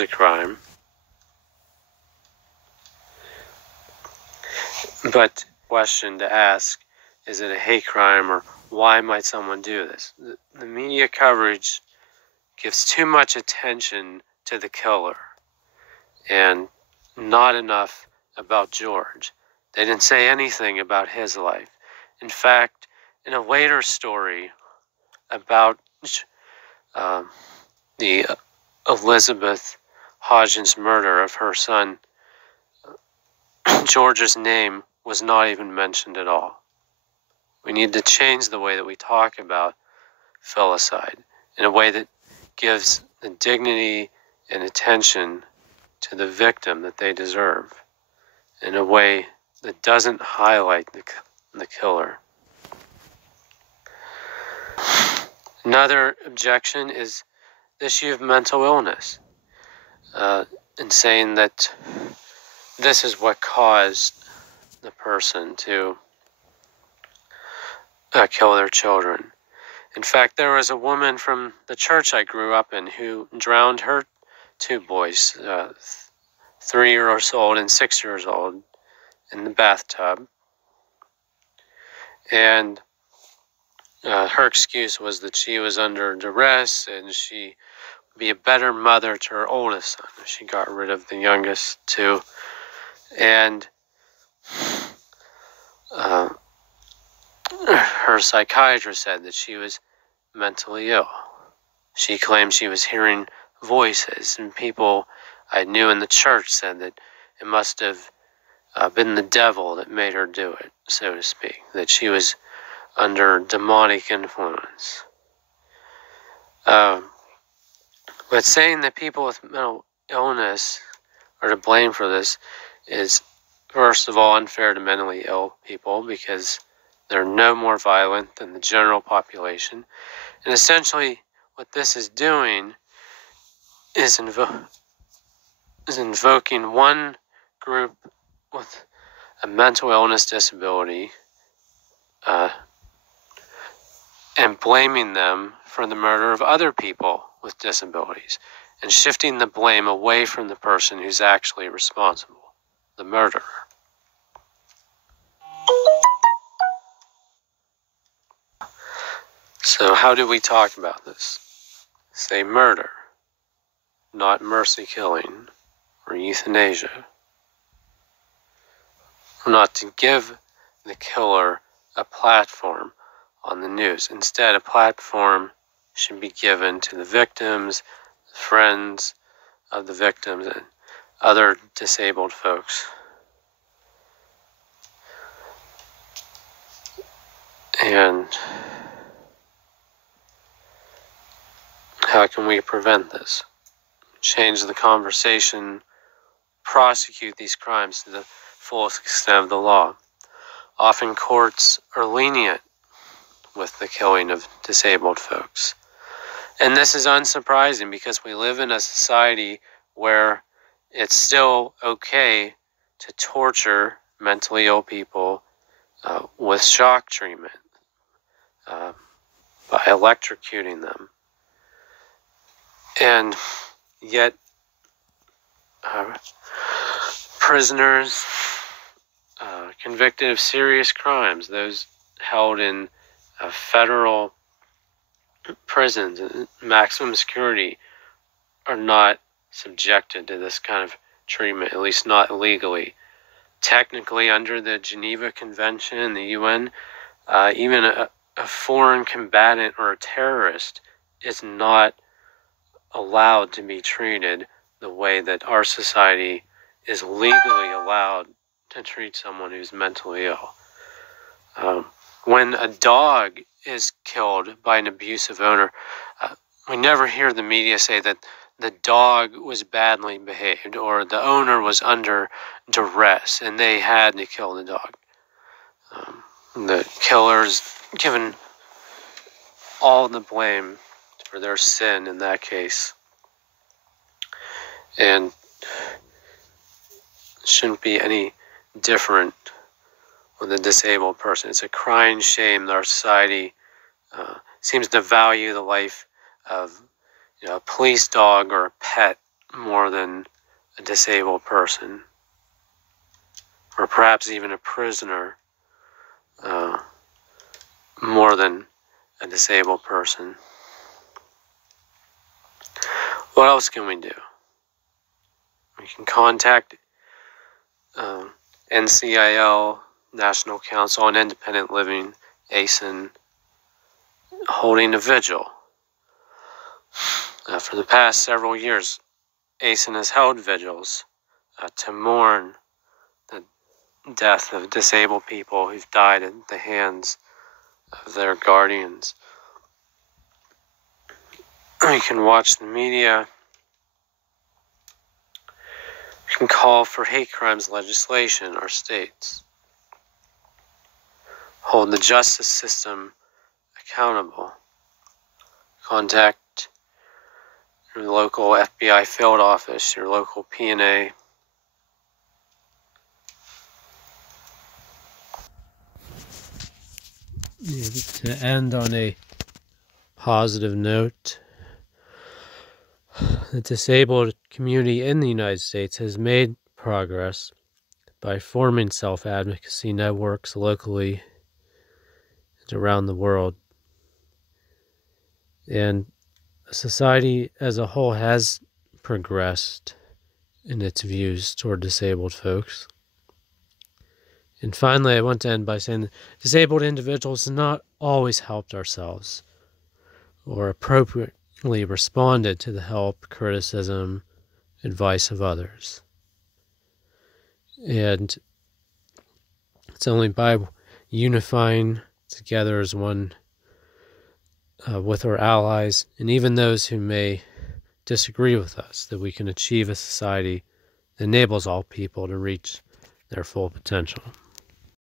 a crime. But the question to ask, is it a hate crime, or why might someone do this? The media coverage gives too much attention to the killer and not enough about George. They didn't say anything about his life. In fact, in a later story about the Elizabeth Hodgins murder of her son, George's name was not even mentioned at all. We need to change the way that we talk about filicide in a way that gives the dignity and attention to the victim that they deserve, in a way that doesn't highlight the killer. Another objection is the issue of mental illness, and saying that this is what caused the person to kill their children. In fact, there was a woman from the church I grew up in who drowned her two boys, 3 years old and 6 years old, in the bathtub. And her excuse was that she was under duress and she would be a better mother to her oldest son if she got rid of the youngest two. And her psychiatrist said that she was mentally ill. She claimed she was hearing voices, and people I knew in the church said that it must have been the devil that made her do it, so to speak, that she was under demonic influence. But saying that people with mental illness are to blame for this is, first of all, unfair to mentally ill people, because they're no more violent than the general population. And essentially, what this is doing is invoking one group with a mental illness disability and blaming them for the murder of other people with disabilities, and shifting the blame away from the person who's actually responsible, the murderer. So how do we talk about this? Say murder, not mercy killing or euthanasia. Not to give the killer a platform on the news. Instead, a platform should be given to the victims, the friends of the victims, and other disabled folks. And how can we prevent this? Change the conversation, prosecute these crimes to the fullest extent of the law. Often courts are lenient with the killing of disabled folks. And this is unsurprising because we live in a society where it's still okay to torture mentally ill people with shock treatment, by electrocuting them. And yet, prisoners convicted of serious crimes, those held in federal prisons, maximum security, are not subjected to this kind of treatment, at least not legally. Technically, under the Geneva Convention and the UN, even a foreign combatant or a terrorist is not allowed to be treated the way that our society is legally allowed to treat someone who's mentally ill. When a dog is killed by an abusive owner, we never hear the media say that the dog was badly behaved or the owner was under duress and they had to kill the dog. The killer's given all the blame for their sin in that case. And it shouldn't be any different with a disabled person. It's a crying shame that our society seems to value the life of a police dog or a pet more than a disabled person, or perhaps even a prisoner more than a disabled person. What else can we do? We can contact NCIL, National Council on Independent Living, ACIN, holding a vigil. For the past several years, ACIN has held vigils to mourn the death of disabled people who've died at the hands of their guardians. You can watch the media. You can call for hate crimes legislation in our states. Hold the justice system accountable. Contact your local FBI field office, your local P&A. To end on a positive note, the disabled community in the United States has made progress by forming self-advocacy networks locally and around the world. And society as a whole has progressed in its views toward disabled folks. And finally, I want to end by saying that disabled individuals have not always helped ourselves or appropriately responded to the help, criticism, advice of others. And it's only by unifying together as one with our allies and even those who may disagree with us that we can achieve a society that enables all people to reach their full potential.